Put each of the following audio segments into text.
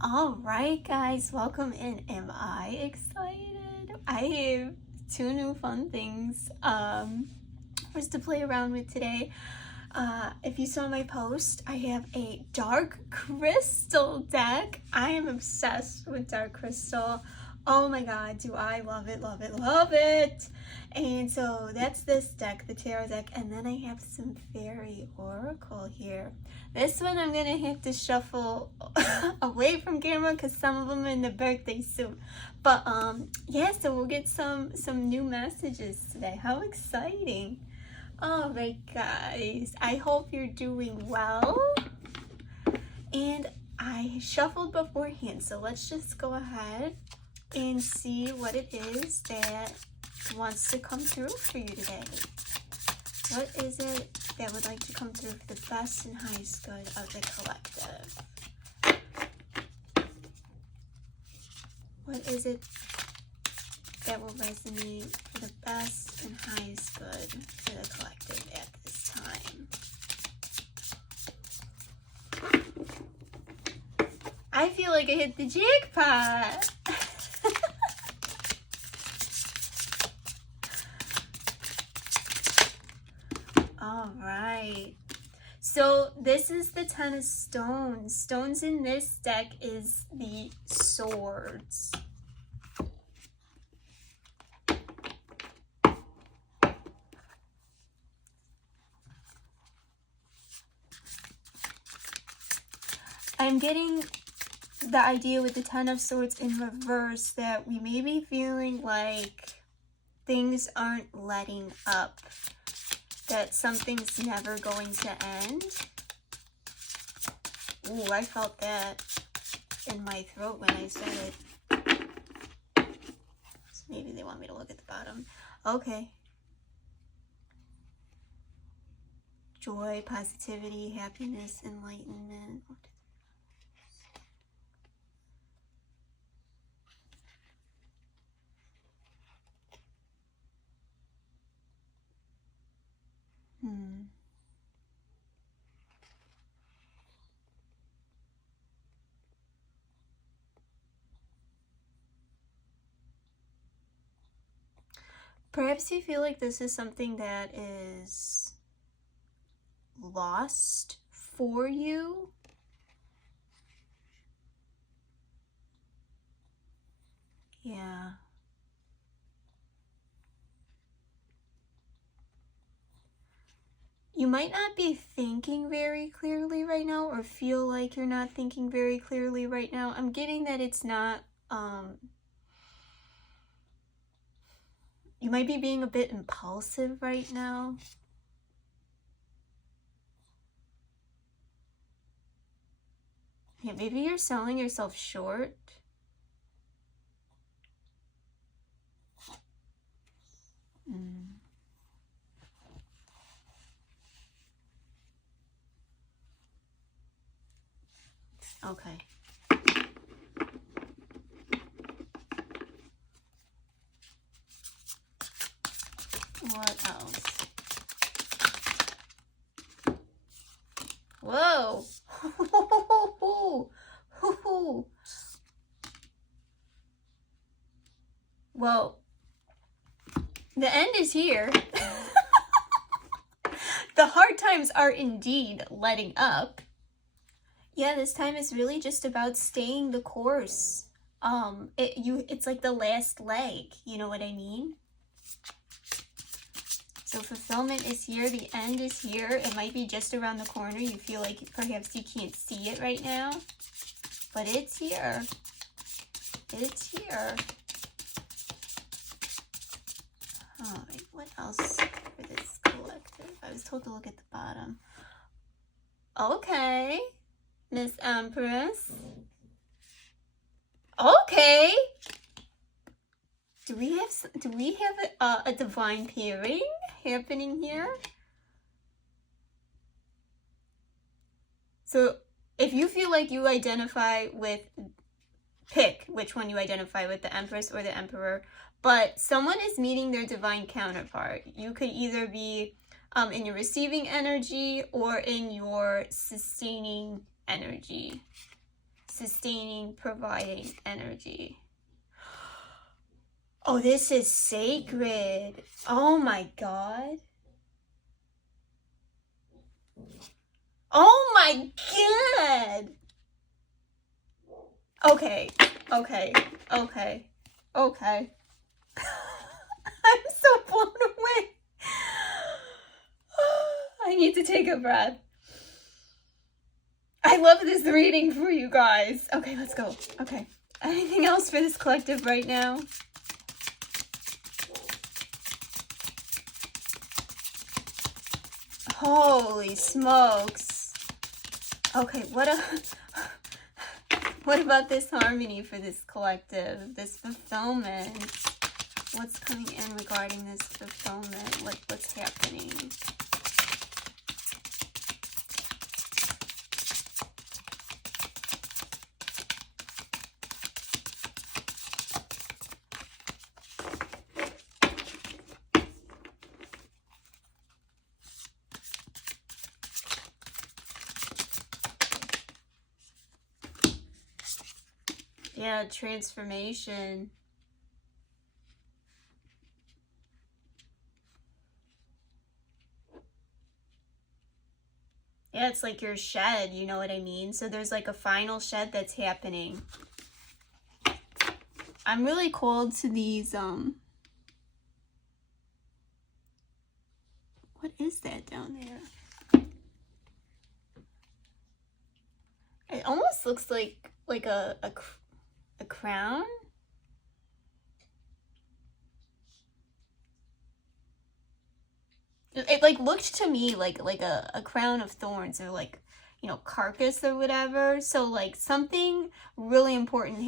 All right, guys, welcome in. Am I excited? I have two new fun things for us to play around with today. If you saw my post, I have a dark crystal deck. I am obsessed with dark crystal. Oh my god, do I love it, love it, love it! And so that's this deck, the tarot deck, and then I have some fairy oracle here. This one I'm gonna have to shuffle away from camera because some of them are in the birthday suit. But yeah, so we'll get some new messages today. How exciting! All right, guys, I hope you're doing well. And I shuffled beforehand, so let's just go ahead and see what it is that wants to come through for you today. What is it that would like to come through for the best and highest good of the collective? What is it that will resonate for the best and highest good for the collective at this time? I feel like I hit the jackpot. All right. So this is the Ten of Stones. Stones in this deck is the swords. I'm getting the idea with the Ten of Swords in reverse that we may be feeling like things aren't letting up, that something's never going to end. Ooh, I felt that in my throat when I said it. So maybe they want me to look at the bottom. Okay. Joy, positivity, happiness, enlightenment. Perhaps you feel like this is something that is lost for you. Yeah. You might not be thinking very clearly right now, or feel like you're not thinking very clearly right now. I'm getting that it's not, you might be being a bit impulsive right now. Yeah, maybe you're selling yourself short. Okay. What else? Whoa! Well, the end is here. The hard times are indeed letting up. Yeah, this time is really just about staying the course. It's like the last leg, you know what I mean? So fulfillment is here, the end is here. It might be just around the corner. You feel like perhaps you can't see it right now, but it's here. It's here. All right, what else for this collective? I was told to look at the bottom. Okay, Miss Empress. Okay. Do we have a divine pairing happening here? So if you feel like you identify with, pick which one you identify with, the Empress or the Emperor, but someone is meeting their divine counterpart. You could either be in your receiving energy or in your sustaining energy. sustaining, providing energy. Oh, this is sacred. Oh my God. Oh my God. Okay. I'm so blown away. I need to take a breath. I love this reading for you guys. Okay, let's go. Okay. Anything else for this collective right now? Holy smokes. Okay, what about this harmony for this collective? This fulfillment. What's coming in regarding this fulfillment? What's happening? Yeah, transformation. Yeah, it's like your shed, you know what I mean? So there's like a final shed that's happening. I'm really called to these, what is that down there? It almost looks like a crown. It like looked to me like a crown of thorns, or like, you know, carcass or whatever. So like something really important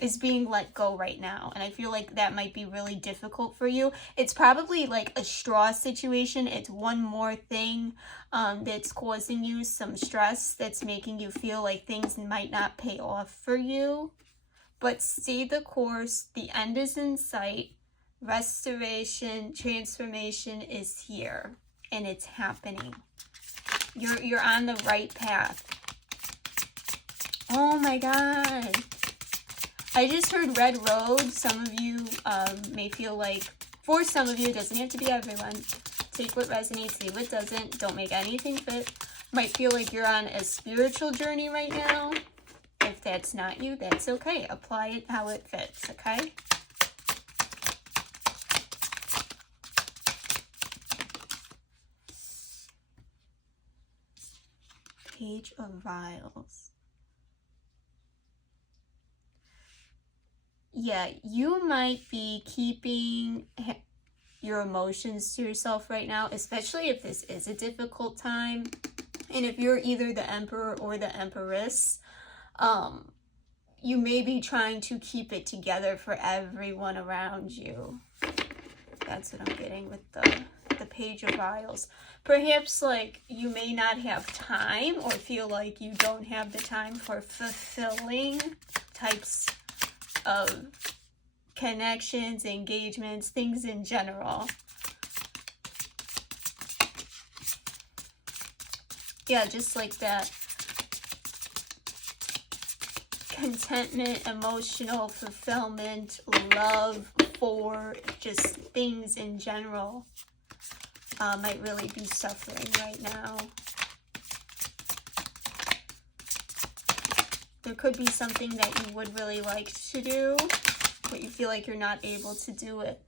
is being let go right now, and I feel like that might be really difficult for you. It's probably like a straw situation. It's one more thing that's causing you some stress, that's making you feel like things might not pay off for you. But stay the course. The end is in sight. Restoration, transformation is here, and it's happening. You're on the right path. Oh my God. I just heard red road. Some of you may feel like, for some of you, it doesn't have to be everyone. Take what resonates, leave what doesn't. Don't make anything fit. Might feel like you're on a spiritual journey right now. If that's not you, that's okay. Apply it how it fits, okay? Page of Vials. Yeah, you might be keeping your emotions to yourself right now, especially if this is a difficult time. And if you're either the Emperor or the Empress, you may be trying to keep it together for everyone around you. That's what I'm getting with the Page of Vials. Perhaps like you may not have time, or feel like you don't have the time for fulfilling types of connections, engagements, things in general. Yeah, just like that. Contentment, emotional fulfillment, love for just things in general might really be suffering right now. There could be something that you would really like to do, but you feel like you're not able to do it.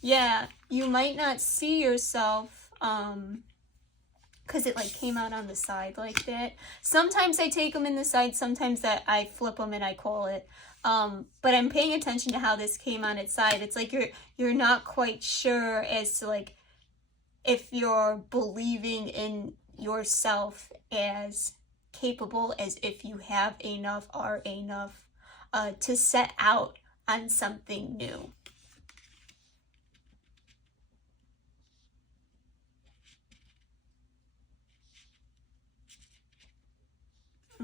Yeah, you might not see yourself, because it like came out on the side like that. Sometimes I take them in the side, sometimes that I flip them and I call it. But I'm paying attention to how this came on its side. It's like you're not quite sure as to like if you're believing in yourself as capable, as if you have enough, are enough to set out on something new.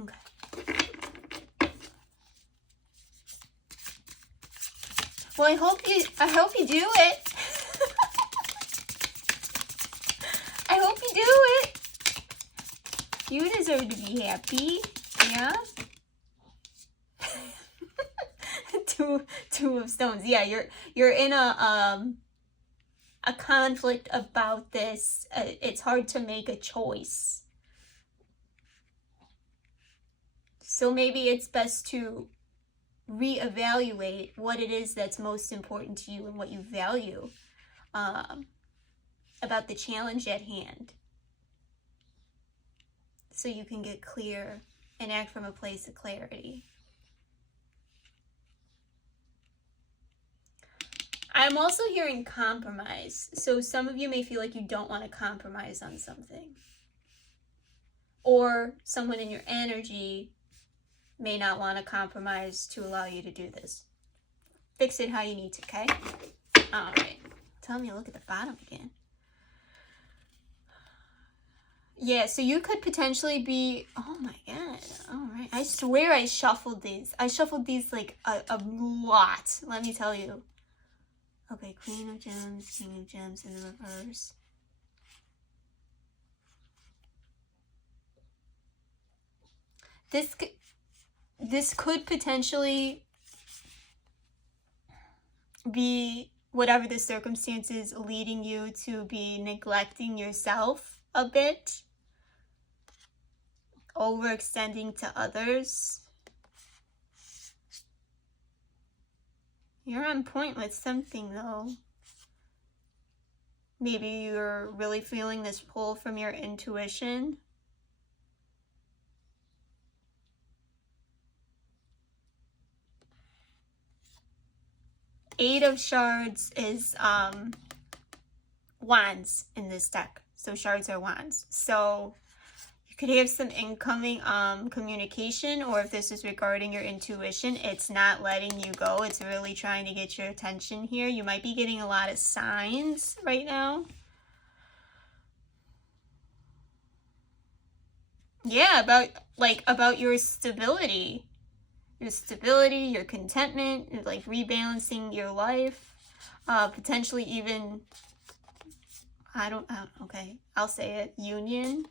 Okay. Well, I hope you do it. I hope you do it. You deserve to be happy. Yeah. Two of stones. Yeah, you're in a conflict about this. It's hard to make a choice. So maybe it's best to reevaluate what it is that's most important to you and what you value about the challenge at hand, so you can get clear and act from a place of clarity. I'm also hearing compromise. So some of you may feel like you don't want to compromise on something. Or someone in your energy may not want to compromise to allow you to do this. Fix it how you need to, okay? All right. Tell me to look at the bottom again. Yeah, so you could potentially be... Oh my god. All right. I swear I shuffled these. I shuffled these like a lot. Let me tell you. Okay, Queen of Gems, King of Gems in the reverse. This could potentially be, whatever the circumstances, leading you to be neglecting yourself a bit, overextending to others. You're on point with something though. Maybe you're really feeling this pull from your intuition. Eight of Shards is wands in this deck. So shards are wands. So you could have some incoming communication, or if this is regarding your intuition, it's not letting you go. It's really trying to get your attention here. You might be getting a lot of signs right now. Yeah, about your stability. Your stability, your contentment, like rebalancing your life. Potentially even, okay, I'll say it, union.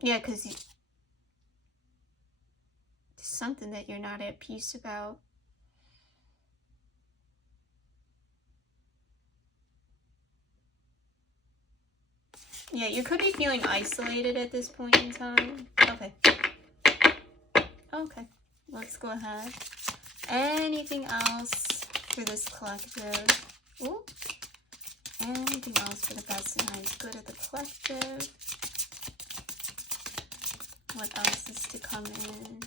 Yeah, because there's something that you're not at peace about. Yeah, you could be feeling isolated at this point in time. Okay. Okay, let's go ahead. Anything else for this collective? Ooh. Anything else for the best and highest good of the collective? What else is to come in?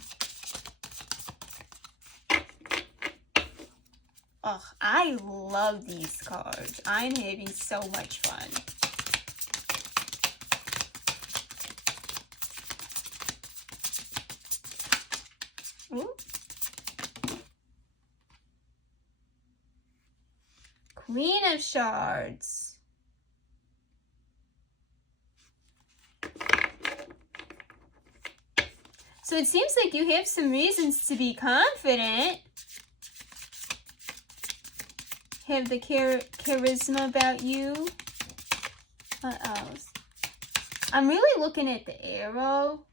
Oh, I love these cards. I'm having so much fun. Ooh. Queen of Shards. So it seems like you have some reasons to be confident. Have the charisma about you. What else? I'm really looking at the arrow.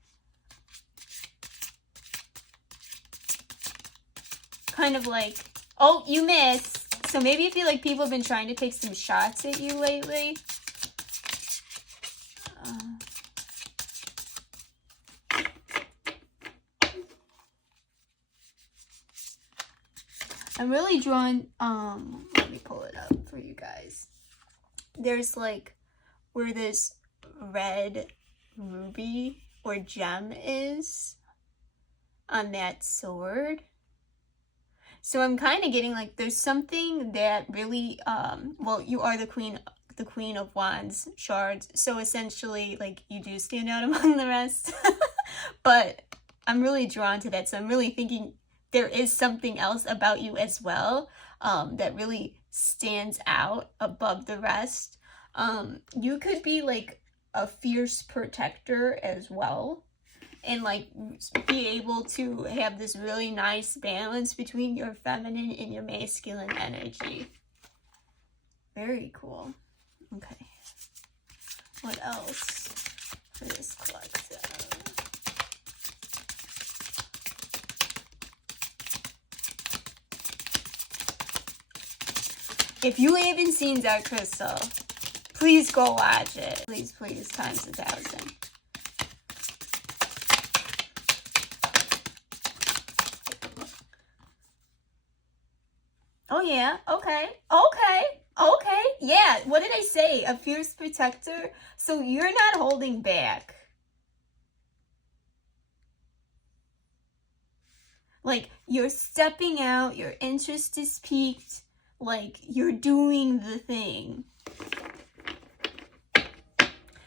Kind of like, oh, you missed. So maybe you feel like people have been trying to take some shots at you lately. I'm really drawn, let me pull it up for you guys. There's like where this red ruby or gem is on that sword. So I'm kind of getting like there's something that really, well, you are the queen of wands, shards. So essentially, like, you do stand out among the rest. But I'm really drawn to that. So I'm really thinking there is something else about you as well that really stands out above the rest. You could be like a fierce protector as well, and like be able to have this really nice balance between your feminine and your masculine energy. Very cool. Okay. What else for this collective? If you haven't seen Dark Crystal, please go watch it. Please, please, times 1,000. Oh yeah, okay, yeah, what did I say? A fierce protector? So you're not holding back. Like, you're stepping out, your interest is piqued, like, you're doing the thing.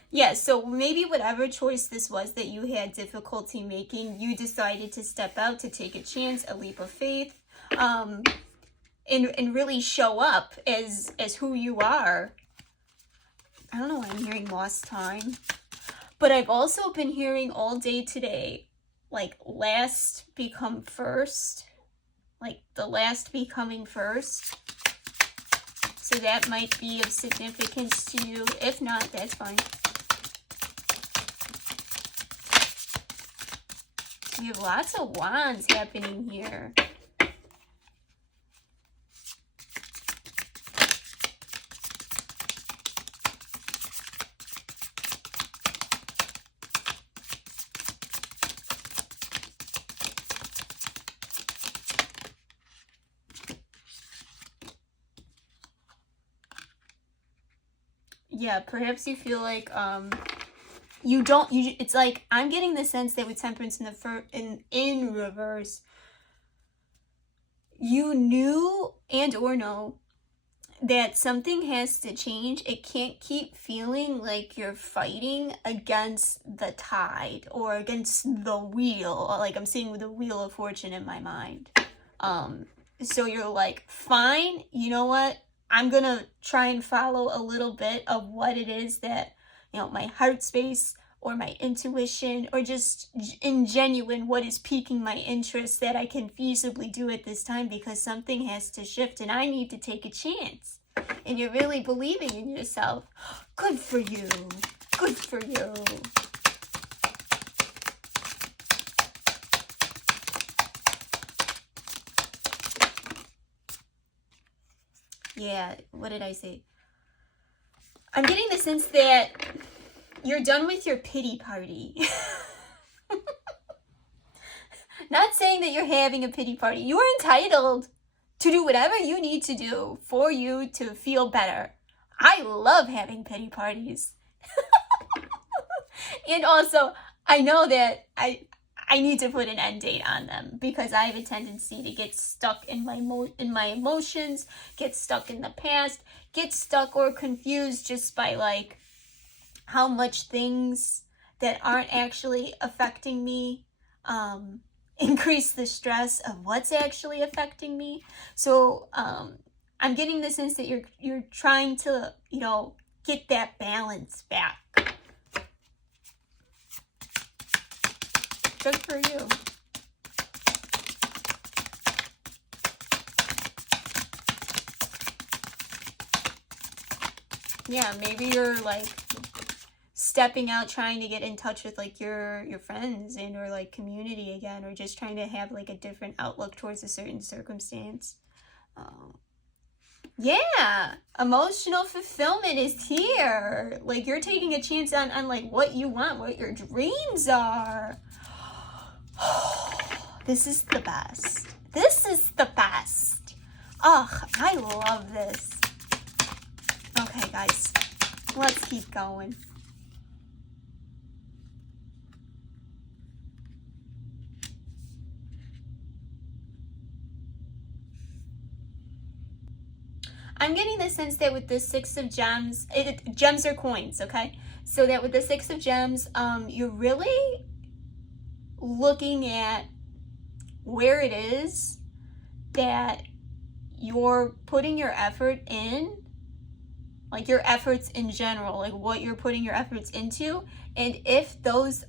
Yeah, so maybe whatever choice this was that you had difficulty making, you decided to step out, to take a chance, a leap of faith, and really show up as who you are. I don't know why I'm hearing lost time. But I've also been hearing all day today, like, last become first. Like, the last becoming first. So that might be of significance to you. If not, that's fine. We have lots of wands happening here. Yeah, perhaps you feel like it's like, I'm getting the sense that with Temperance in reverse, you knew and or know that something has to change. It can't keep feeling like you're fighting against the tide or against the wheel. Like, I'm seeing with the Wheel of Fortune in my mind. So you're like, fine, you know what? I'm gonna try and follow a little bit of what it is that, you know, my heart space or my intuition or just in genuine what is piquing my interest that I can feasibly do at this time, because something has to shift and I need to take a chance. And you're really believing in yourself. Good for you. Good for you. Yeah, what did I say? I'm getting the sense that you're done with your pity party. Not saying that you're having a pity party. You are entitled to do whatever you need to do for you to feel better. I love having pity parties. And also, I know that I need to put an end date on them, because I have a tendency to get stuck in my emotions, get stuck in the past, get stuck or confused just by, like, how much things that aren't actually affecting me increase the stress of what's actually affecting me. So I'm getting the sense that you're trying to, you know, get that balance back. Good for you. Yeah, maybe you're like stepping out, trying to get in touch with like your friends and or like community again, or just trying to have like a different outlook towards a certain circumstance. Yeah, emotional fulfillment is here. Like, you're taking a chance on like what you want, what your dreams are. This is the best. This is the best. Ugh, I love this. Okay, guys, let's keep going. I'm getting the sense that with the Six of Gems, gems are coins, okay? So that with the Six of Gems, you're really looking at where it is that you're putting your effort in, like your efforts in general, like what you're putting your efforts into, and if those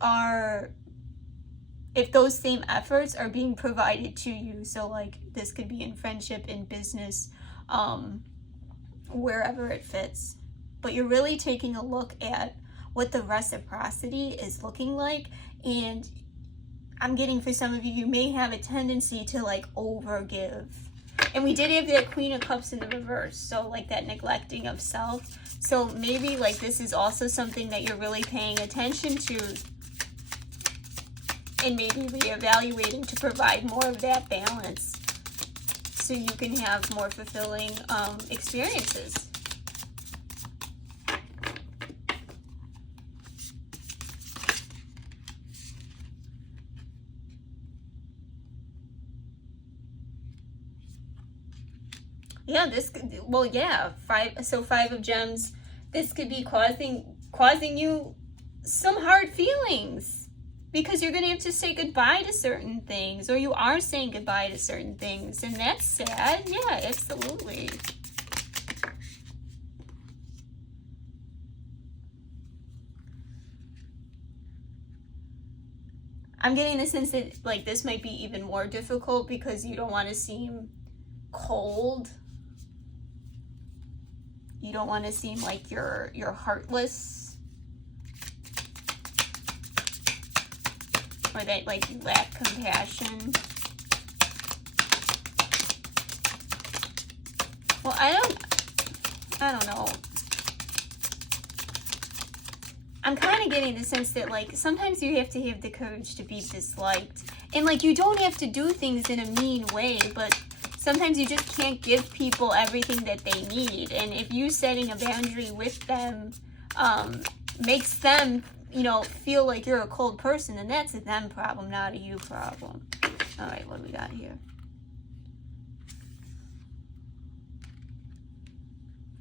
same efforts are being provided to you. So like, this could be in friendship, in business, wherever it fits. But you're really taking a look at what the reciprocity is looking like. And I'm getting, for some of you, you may have a tendency to like overgive. And we did have that Queen of Cups in the reverse, so like that neglecting of self. So maybe like this is also something that you're really paying attention to and maybe reevaluating to provide more of that balance so you can have more fulfilling experiences. Yeah, this could, well, yeah, five of gems. This could be causing you some hard feelings because you're going to have to say goodbye to certain things, or you are saying goodbye to certain things, and that's sad. Yeah, absolutely. I'm getting the sense that like this might be even more difficult because you don't want to seem cold. You don't want to seem like you're heartless, or that like you lack compassion. Well, I don't know. I'm kind of getting the sense that like sometimes you have to have the courage to be disliked, and like you don't have to do things in a mean way, but sometimes you just can't give people everything that they need. And if you setting a boundary with them makes them, you know, feel like you're a cold person, then that's a them problem, not a you problem. All right, what do we got here?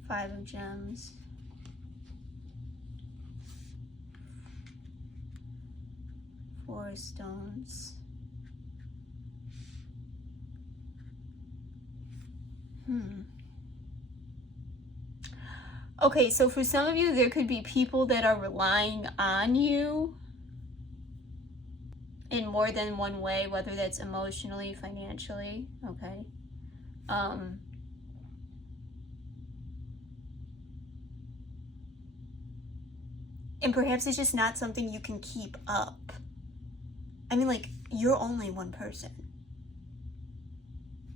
Five of gems. Four of stones. Okay, so for some of you, there could be people that are relying on you in more than one way, whether that's emotionally, financially, okay? And perhaps it's just not something you can keep up. I mean, like, you're only one person.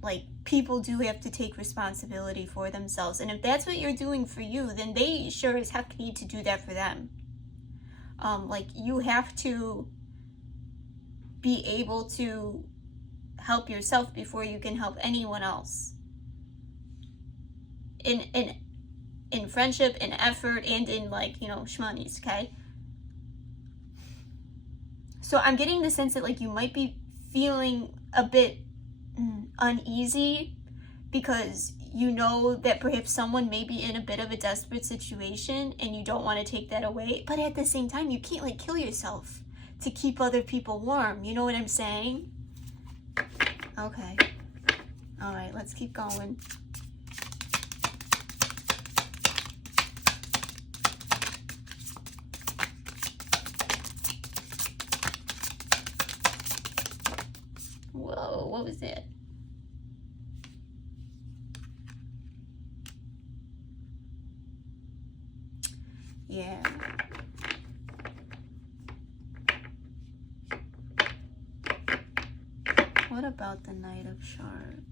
Like, people do have to take responsibility for themselves. And if that's what you're doing for you, then they sure as heck need to do that for them. Like, you have to be able to help yourself before you can help anyone else. In friendship, in effort, and in, like, you know, shmonies, okay? So I'm getting the sense that, like, you might be feeling a bit uneasy because you know that perhaps someone may be in a bit of a desperate situation and you don't want to take that away, but at the same time you can't like kill yourself to keep other people warm. You know what I'm saying? Okay. All right, let's keep going. Whoa, what was that? Yeah. What about the Knight of Shards?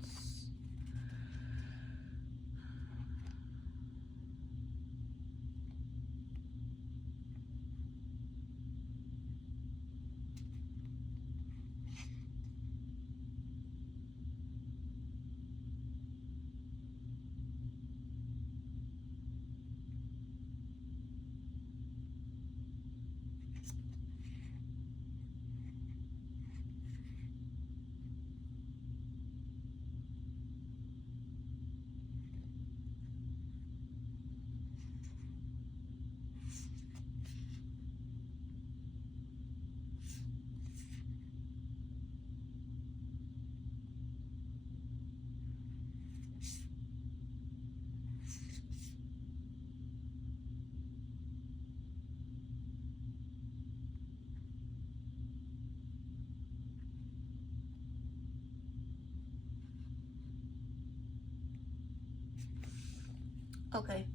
Okay.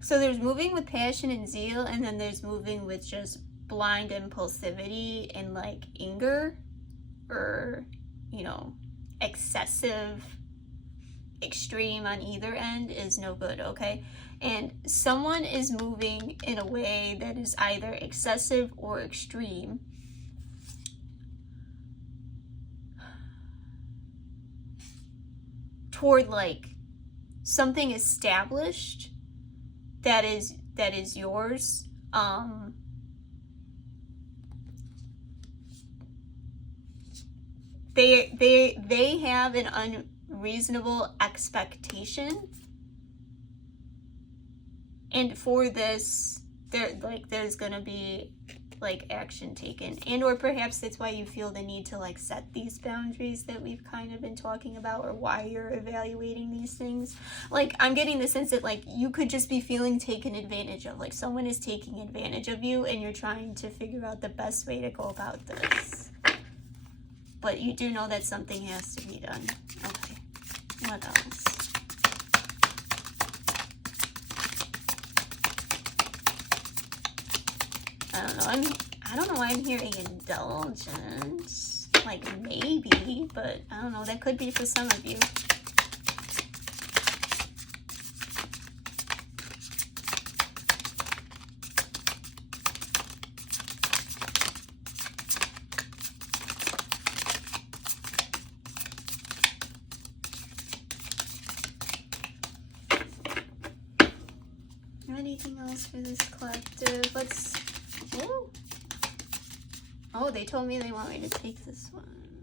So there's moving with passion and zeal, and then there's moving with just blind impulsivity and like anger, or, you know, excessive, extreme on either end is no good, okay? And someone is moving in a way that is either excessive or extreme. Toward like something established that is yours. They have an unreasonable expectation, and for this there's gonna be like action taken, and or perhaps that's why you feel the need to like set these boundaries that we've kind of been talking about, or why you're evaluating these things. Like, I'm getting the sense that like you could just be feeling taken advantage of, like someone is taking advantage of you and you're trying to figure out the best way to go about this, but you do know that something has to be done. Okay, what else? I don't know why I'm hearing indulgence. Like, maybe, but I don't know. That could be for some of you. Anything else for this collective? Let's... Oh, they told me they want me to take this one.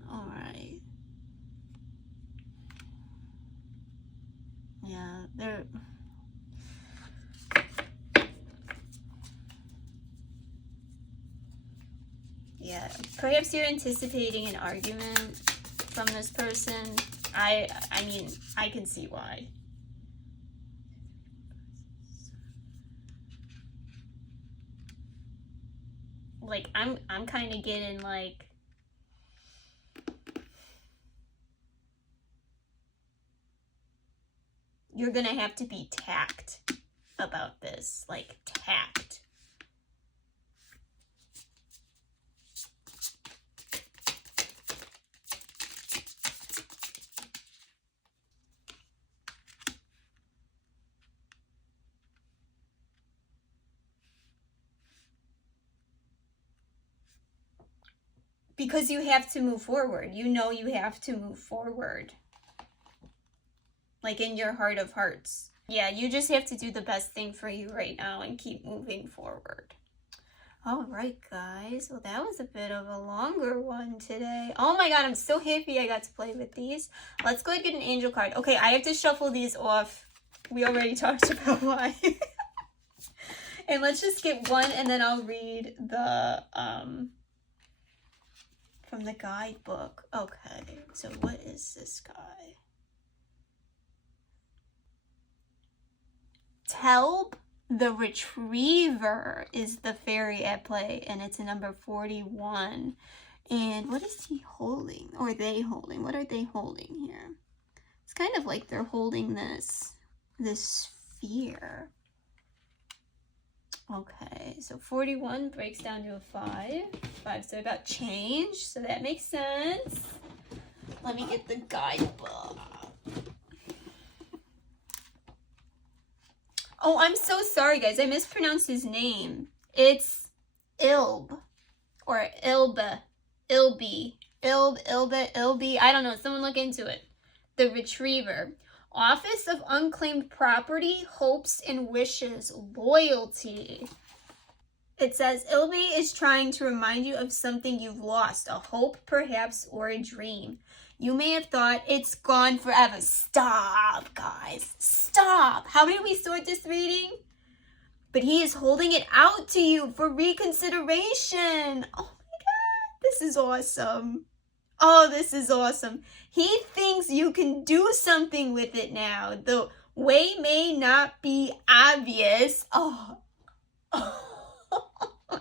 All right. Yeah, they're... Yeah, perhaps you're anticipating an argument from this person. I mean, I can see why. Like, I'm kind of getting like, you're gonna have to be tact about this, like tact. Because you have to move forward. You know you have to move forward. Like, in your heart of hearts. Yeah, you just have to do the best thing for you right now and keep moving forward. All right, guys. Well, that was a bit of a longer one today. Oh my god, I'm so happy I got to play with these. Let's go ahead and get an angel card. Okay, I have to shuffle these off. We already talked about why. And let's just get one, and then I'll read the... from the guidebook. Okay, so what is this guy? Telb the Retriever is the fairy at play, and it's a number 41. And what is he holding? Or they holding? What are they holding here? It's kind of like they're holding this sphere. Okay, so 41 breaks down to a 5. 5, so about change, so that makes sense. Let me get the guidebook. Oh, I'm so sorry, guys. I mispronounced his name. It's Ilb, or Ilbe, Ilby, Ilby. I don't know. Someone look into it. The Retriever. Office of Unclaimed Property, Hopes and Wishes, Loyalty. It says, Ilby is trying to remind you of something you've lost, a hope perhaps, or a dream. You may have thought it's gone forever. Stop, guys. Stop. How did we start this reading? But he is holding it out to you for reconsideration. Oh my god. This is awesome. Oh, this is awesome. He thinks you can do something with it now. The way may not be obvious. Oh.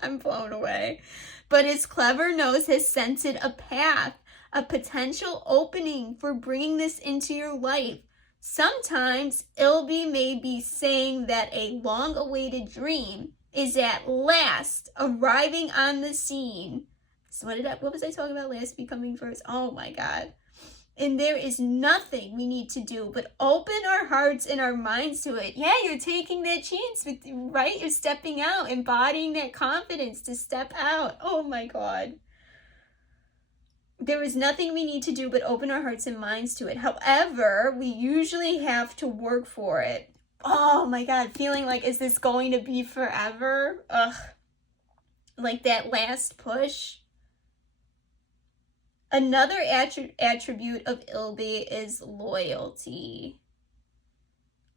I'm blown away. But his clever nose has scented a path. a potential opening for bringing this into your life. Sometimes Ilby may be saying that a long-awaited dream is at last arriving on the scene. So what was I talking about last? Becoming first. Oh my God. And there is nothing we need to do but open our hearts and our minds to it. Yeah, you're taking that chance, right? You're stepping out, embodying that confidence to step out. Oh my God. There is nothing we need to do but open our hearts and minds to it. However, we usually have to work for it. Oh my God, feeling like, is this going to be forever? Ugh. Like that last push. Another attribute of Ilby is loyalty.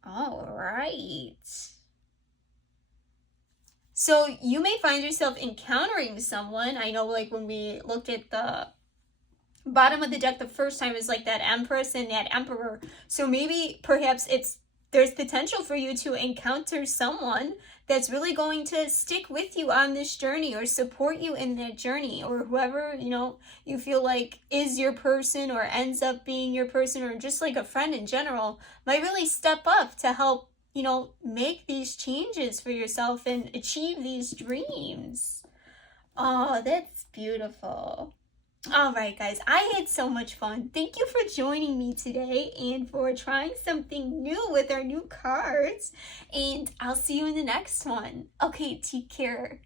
All right. So you may find yourself encountering someone. I know, like, when we looked at the bottom of the deck the first time, is like that Empress and that Emperor. So maybe perhaps there's potential for you to encounter someone that's really going to stick with you on this journey or support you in that journey, or whoever, you feel like is your person or ends up being your person, or just like a friend in general, might really step up to help, make these changes for yourself and achieve these dreams. Oh, that's beautiful. All right, guys, I had so much fun. Thank you for joining me today and for trying something new with our new cards. And I'll see you in the next one. Okay, take care.